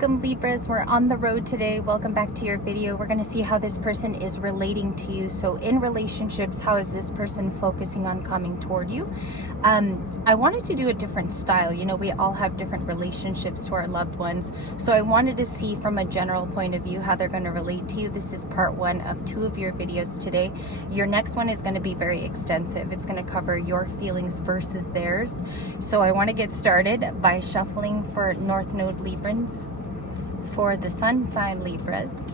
Welcome Libras, we're on the road today. Welcome back to your video. We're going to see how this person is relating to you. So in relationships, how is this person focusing on coming toward you? I wanted to do a different style. You know, we all have different relationships to our loved ones. So I wanted to see from a general point of view how they're going to relate to you. This is part 1 of 2 of your videos today. Your next one is going to be very extensive. It's going to cover your feelings versus theirs. So I want to get started by shuffling for North Node Librans. For the Sun sign Libras,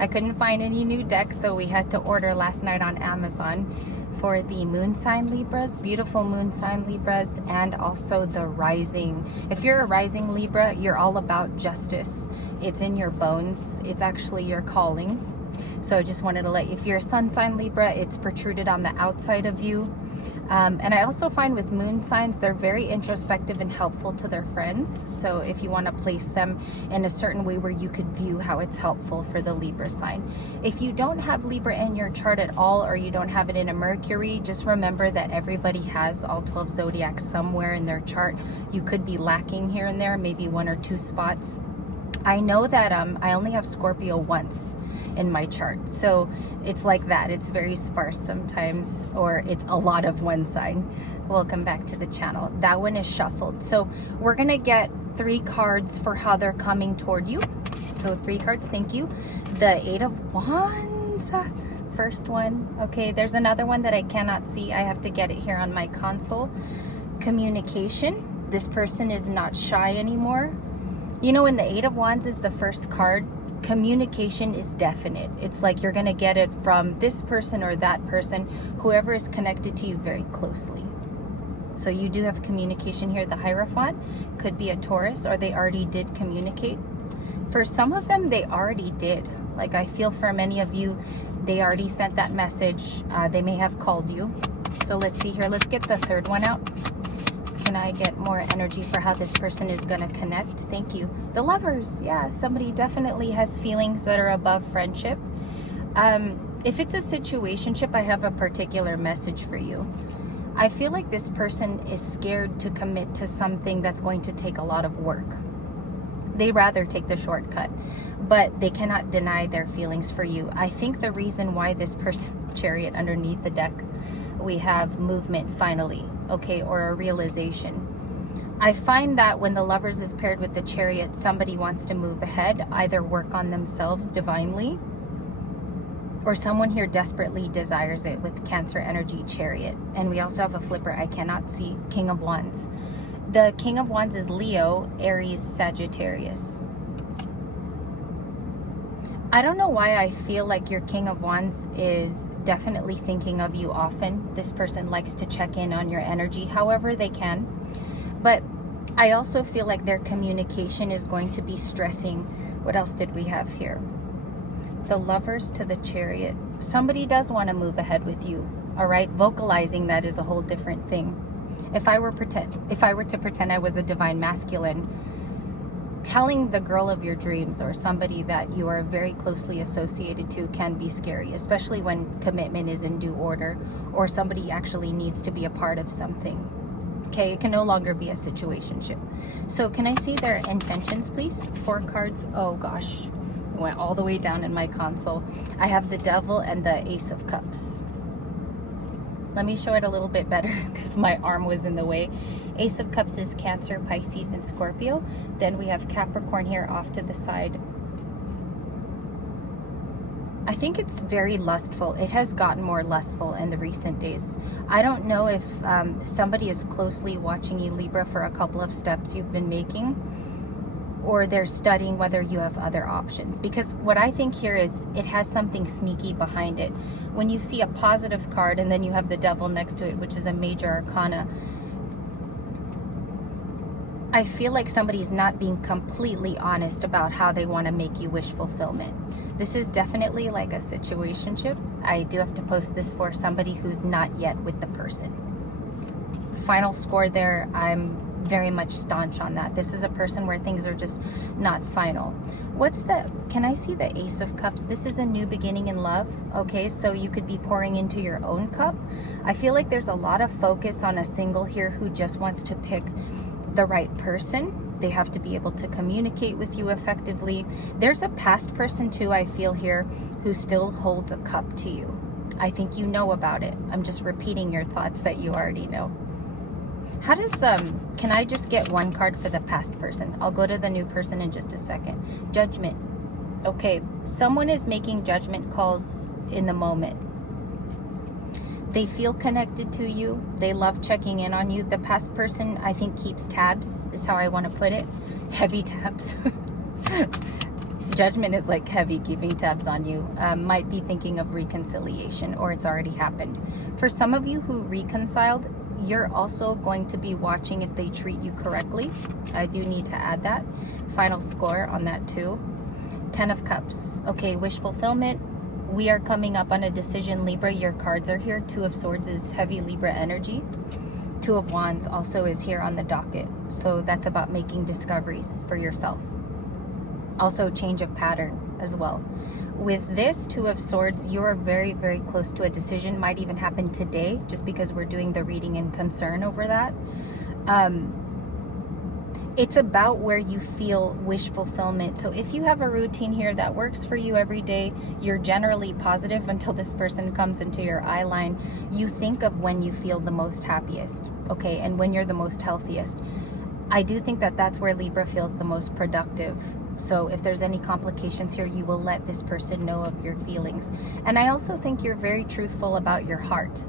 I couldn't find any new decks, so we had to order last night on Amazon. For the Moon sign Libras, beautiful Moon sign Libras, and also the Rising. If you're a Rising Libra, you're all about justice. It's in your bones. It's actually your calling. So I just wanted to let you, if you're a Sun sign Libra, it's protruded on the outside of you. And I also find with moon signs, they're very introspective and helpful to their friends. So if you want to place them in a certain way where you could view how it's helpful for the Libra sign. If you don't have Libra in your chart at all, or you don't have it in a Mercury, just remember that everybody has all 12 zodiacs somewhere in their chart. You could be lacking here and there, maybe 1 or 2 spots. I know that I only have Scorpio once in my chart, so it's like that. It's very sparse sometimes, or it's a lot of one sign. Welcome back to the channel. That one is shuffled, so we're gonna get 3 cards for how they're coming toward you. So 3 cards, thank you. The 8 of Wands, first one. Okay, there's another one that I cannot see. I have to get it here on my console. Communication. This person is not shy anymore. You know, when the 8 of Wands is the first card, communication is definite. It's like you're going to get it from this person or that person, whoever is connected to you very closely. So you do have communication here. The Hierophant could be a Taurus, or they already did communicate. For some of them, they already did. Like, I feel for many of you, they already sent that message. They may have called you. So let's see here. Let's get the third one out. Can I get more energy for how this person is going to connect? Thank you. The Lovers. Yeah, somebody definitely has feelings that are above friendship. If it's a situationship, I have a particular message for you. I feel like this person is scared to commit to something that's going to take a lot of work. They rather take the shortcut, but they cannot deny their feelings for you. I think the reason why this person, Chariot underneath the deck, we have movement finally, okay, or a realization. I find that when the Lovers is paired with the Chariot, somebody wants to move ahead, either work on themselves divinely, or someone here desperately desires it with Cancer energy, Chariot. And we also have a flipper I cannot see, King of Wands. The King of Wands is Leo, Aries, Sagittarius. I don't know why I feel like your King of Wands is definitely thinking of you often. This person likes to check in on your energy however they can. But I also feel like their communication is going to be stressing. What else did we have here? The Lovers to the Chariot. Somebody does want to move ahead with you. All right, vocalizing that is a whole different thing. If I were to pretend I was a divine masculine, telling the girl of your dreams or somebody that you are very closely associated to can be scary, especially when commitment is in due order or somebody actually needs to be a part of something. Okay, it can no longer be a situationship. So can I see their intentions, please? 4 cards. Oh gosh, I went all the way down in my console. I have the Devil and the Ace of Cups. Let me show it a little bit better because my arm was in the way. Ace of Cups is Cancer, Pisces, and Scorpio. Then we have Capricorn here off to the side. I think it's very lustful. It has gotten more lustful in the recent days. I don't know if somebody is closely watching you, Libra, for a couple of steps you've been making, or they're studying whether you have other options. Because what I think here is it has something sneaky behind it. When you see a positive card and then you have the Devil next to it, which is a major arcana, I feel like somebody's not being completely honest about how they want to make you wish fulfillment. This is definitely like a situationship. I do have to post this for somebody who's not yet with the person. Final score there, I'm very much staunch on that. This is a person where things are just not final. Can I see the Ace of Cups? This is a new beginning in love. Okay, so you could be pouring into your own cup. I feel like there's a lot of focus on a single here who just wants to pick the right person. They have to be able to communicate with you effectively. There's a past person too, I feel here, who still holds a cup to you. I think you know about it. I'm just repeating your thoughts that you already know. How does, can I just get one card for the past person? I'll go to the new person in just a second. Judgment. Okay, someone is making judgment calls in the moment. They feel connected to you. They love checking in on you. The past person, I think, keeps tabs, is how I want to put it. Heavy tabs. Judgment is like heavy, keeping tabs on you. Might be thinking of reconciliation, or it's already happened. For some of you who reconciled, you're also going to be watching if they treat you correctly. I do need to add that. Final score on that too. 10 of Cups. Okay, wish fulfillment. We are coming up on a decision, Libra. Your cards are here. 2 of Swords is heavy Libra energy. 2 of Wands also is here on the docket. So that's about making discoveries for yourself. Also change of pattern as well. With this 2 of Swords, you are very, very close to a decision. Might even happen today, just because we're doing the reading in concern over that. It's about where you feel wish fulfillment. So if you have a routine here that works for you every day, you're generally positive until this person comes into your eye line. You think of when you feel the most happiest, okay, and when you're the most healthiest. I do think that that's where Libra feels the most productive. So if there's any complications here, you will let this person know of your feelings. And I also think you're very truthful about your heart.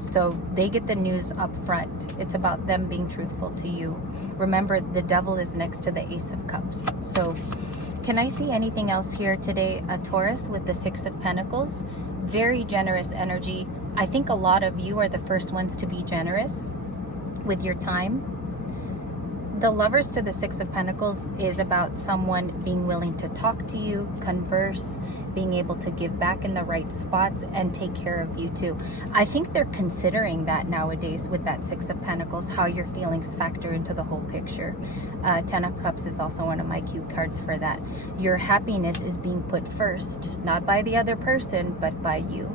So they get the news up front. It's about them being truthful to you. Remember, the Devil is next to the Ace of Cups. So can I see anything else here today? A Taurus with the 6 of Pentacles. Very generous energy. I think a lot of you are the first ones to be generous with your time. The Lovers to the 6 of Pentacles is about someone being willing to talk to you, converse, being able to give back in the right spots, and take care of you too. I think they're considering that nowadays with that 6 of Pentacles, how your feelings factor into the whole picture. 10 of Cups is also one of my cue cards for that. Your happiness is being put first, not by the other person, but by you.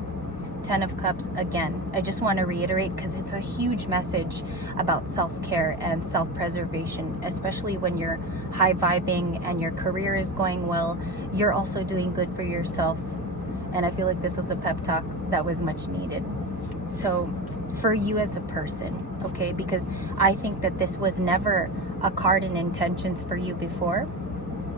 10 of Cups, again, I just want to reiterate because it's a huge message about self-care and self-preservation, especially when you're high vibing and your career is going well. You're also doing good for yourself. And I feel like this was a pep talk that was much needed. So for you as a person, okay, because I think that this was never a card in intentions for you before,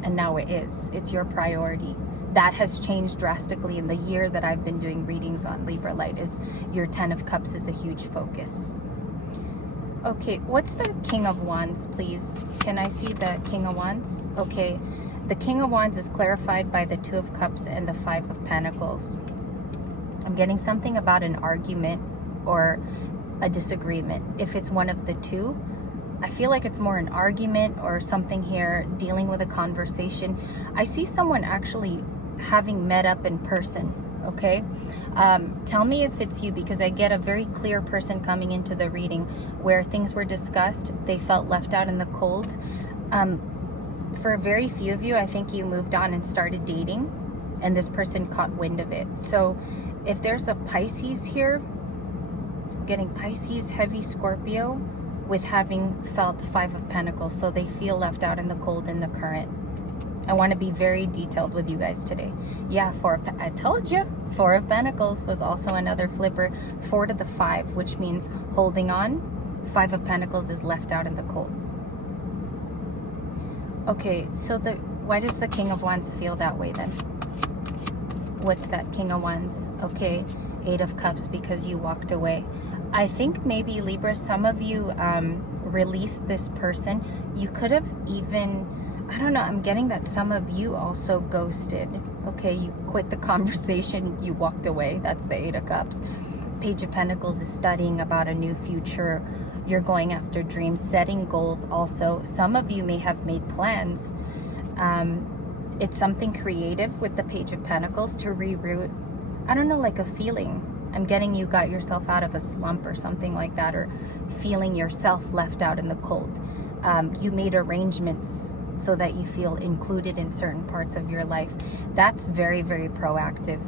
and now it is. It's your priority. That has changed drastically in the year that I've been doing readings on Libra Light. Is your 10 of Cups is a huge focus. Okay, what's the King of Wands, please? Can I see the King of Wands? Okay, the King of Wands is clarified by the 2 of Cups and the 5 of Pentacles. I'm getting something about an argument or a disagreement. If it's one of the two, I feel like it's more an argument or something here, dealing with a conversation. I see someone actually having met up in person, okay? Tell me if it's you, because I get a very clear person coming into the reading where things were discussed. They felt left out in the cold. For very few of you, I think you moved on and started dating, and this person caught wind of it. So if there's a Pisces here, getting Pisces, heavy Scorpio, with having felt 5 of Pentacles, so they feel left out in the cold in the current. I want to be very detailed with you guys today. Yeah, I told you, 4 of Pentacles was also another flipper. 4 to the 5, which means holding on. 5 of Pentacles is left out in the cold. Okay, so why does the King of Wands feel that way then? What's that King of Wands? Okay, 8 of Cups, because you walked away. I think maybe Libra, some of you released this person. You could have even, I don't know, I'm getting that some of you also ghosted. Okay, you quit the conversation, you walked away. That's the 8 of Cups. Page of Pentacles is studying about a new future. You're going after dreams, setting goals also. Some of you may have made plans. It's something creative with the Page of Pentacles to reroute, I don't know, like a feeling. I'm getting you got yourself out of a slump or something like that, or feeling yourself left out in the cold. You made arrangements so that you feel included in certain parts of your life. That's very, very proactive.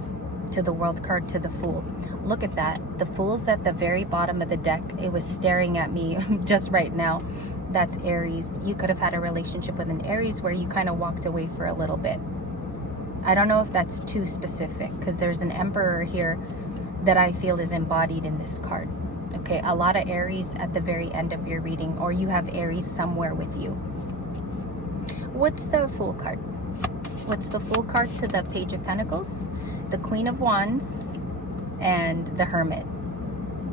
To the World card, to the Fool. Look at that. The Fool's at the very bottom of the deck. It was staring at me just right now. that's Aries. You could have had a relationship with an Aries where you kind of walked away for a little bit. I don't know if that's too specific, because there's an Emperor here that I feel is embodied in this card. Okay, a lot of Aries at the very end of your reading, or you have Aries somewhere with you. What's the Fool card? What's the Fool card to the Page of Pentacles? The Queen of Wands and the Hermit.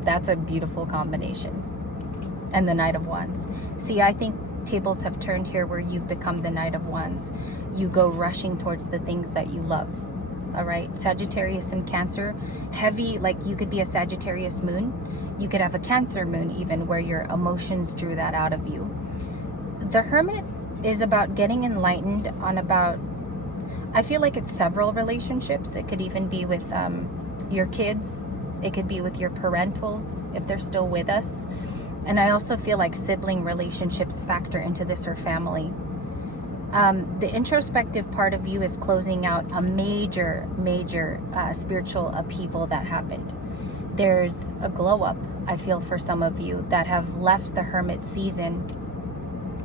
That's a beautiful combination. And the Knight of Wands. See, I think tables have turned here where you've become the Knight of Wands. You go rushing towards the things that you love. All right, Sagittarius and Cancer, heavy, like you could be a Sagittarius moon. You could have a Cancer moon even, where your emotions drew that out of you. The Hermit is about getting enlightened on about, I feel like it's several relationships. It could even be with your kids. It could be with your parentals if they're still with us. And I also feel like sibling relationships factor into this, or family. The introspective part of you is closing out a major spiritual upheaval that happened. There's a glow up, I feel, for some of you that have left the Hermit season,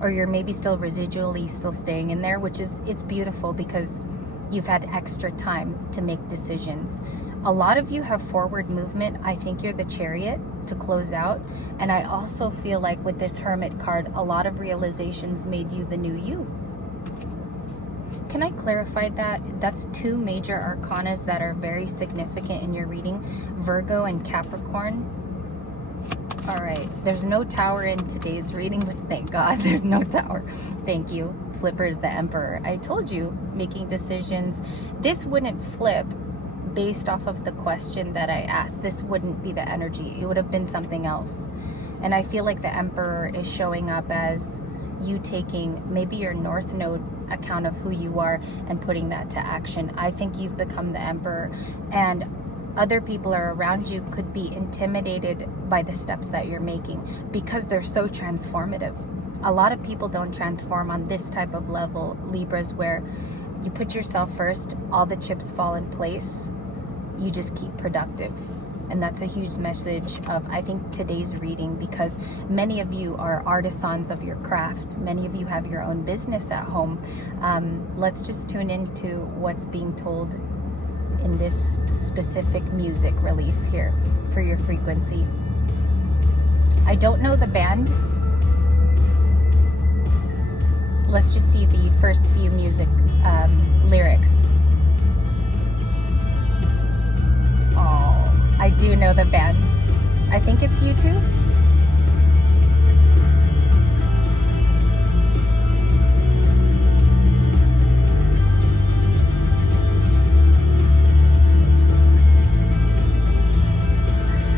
or you're maybe still residually still staying in there, which is, it's beautiful because you've had extra time to make decisions. A lot of you have forward movement. I think you're the Chariot to close out. And I also feel like with this Hermit card, a lot of realizations made you the new you. Can I clarify that? That's two major arcanas that are very significant in your reading, Virgo and Capricorn. All right, there's no Tower in today's reading, which thank God there's no Tower. Thank you. Flipper is the Emperor. I told you, making decisions. This wouldn't flip based off of the question that I asked. This wouldn't be the energy. It would have been something else. And I feel like the Emperor is showing up as you taking maybe your North Node account of who you are and putting that to action. I think you've become the Emperor, and other people are around you could be intimidated by the steps that you're making because they're so transformative. A lot of people don't transform on this type of level, Libras, where you put yourself first, all the chips fall in place, you just keep productive. And that's a huge message of, I think, today's reading, because many of you are artisans of your craft. Many of you have your own business at home. Let's just tune into what's being told in this specific music release here for your frequency. I don't know the band. Let's just see the first few music lyrics. Oh, I do know the band. I think it's U2.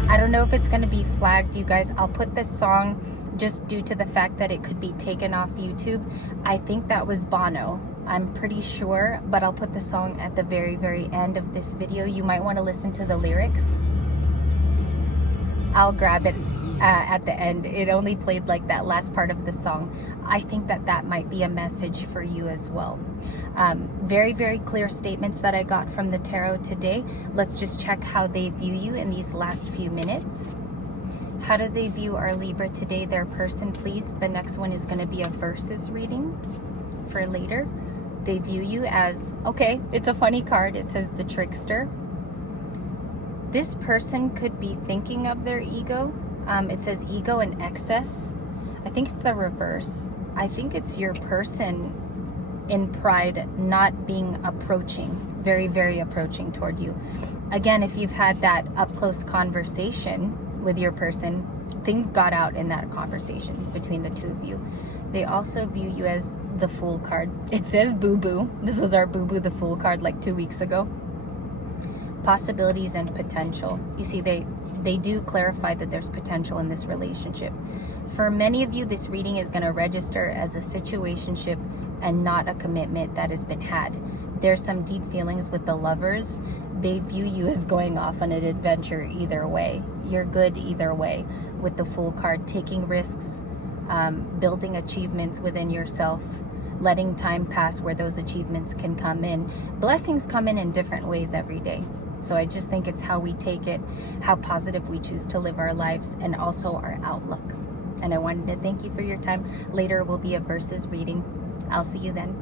I don't know if it's going to be flagged, you guys. I'll put this song just due to the fact that it could be taken off YouTube. I think that was Bono. I'm pretty sure, but I'll put the song at the very end of this video. You might want to listen to the lyrics. I'll grab it at the end. It only played like that last part of the song. I think that that might be a message for you as well. Very clear statements that I got from the tarot today. Let's just check how they view you in these last few minutes. How do they view our Libra today, their person, please? The next one is going to be a verses reading for later. They view you as, okay, it's a funny card. It says the Trickster. This person could be thinking of their ego. It says ego and excess. I think it's the reverse. I think it's your person in pride not being approaching, very approaching toward you. Again, if you've had that up-close conversation with your person, things got out in that conversation between the two of you. They also view you as the Fool card. It says boo-boo. This was our boo-boo the Fool card like 2 weeks ago. Possibilities and potential. You see, they do clarify that there's potential in this relationship. For many of you, this reading is going to register as a situationship and not a commitment that has been had. There's some deep feelings with the Lovers. They view you as going off on an adventure either way. You're good either way with the Fool card, taking risks, building achievements within yourself, letting time pass where those achievements can come in. Blessings come in different ways every day. So I just think it's how we take it, how positive we choose to live our lives, and also our outlook. And I wanted to thank you for your time. Later will be a verses reading. I'll see you then.